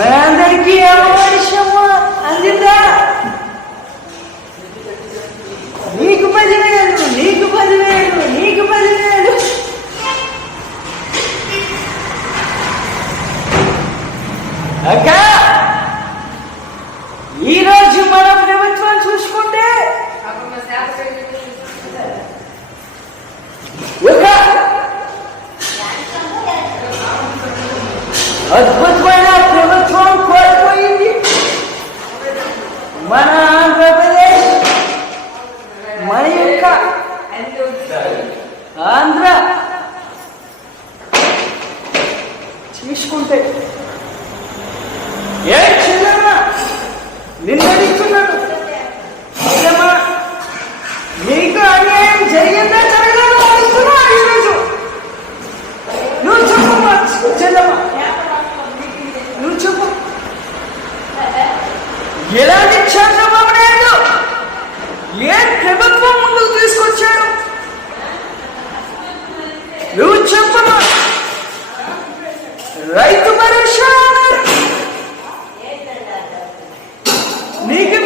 మనందరికీ అవకాశము అందిందా? నీకు 10,000, నీకు 10,000, నీకు 10,000. అక్క, ఈరోజు మన ప్రభుత్వం చూసుకుంటే ఒక అద్భుతమైన ప్రభుత్వం కోల్పోయింది. మన ఆంధ్రప్రదేశ్, మన యొక్క ఆంధ్ర తీసుకుంటే ఏ చిన్నమ్మా నిన్నడిస్తున్నాడు, చిన్నమ్మా నీకు అన్యాయం జరిగిందా జరగదా అడుగుతున్నా ఈరోజు. నువ్వు చెప్పమ్మా చెల్లమ్మా, నువ్వు చెప్పు. ఎలాంటి చంద్రబాబు నాయుడు ఏ ప్రభుత్వం ముందుకు తీసుకొచ్చాడు? నువ్వు చెప్పమ్మా. రైతు భరోసా నీకు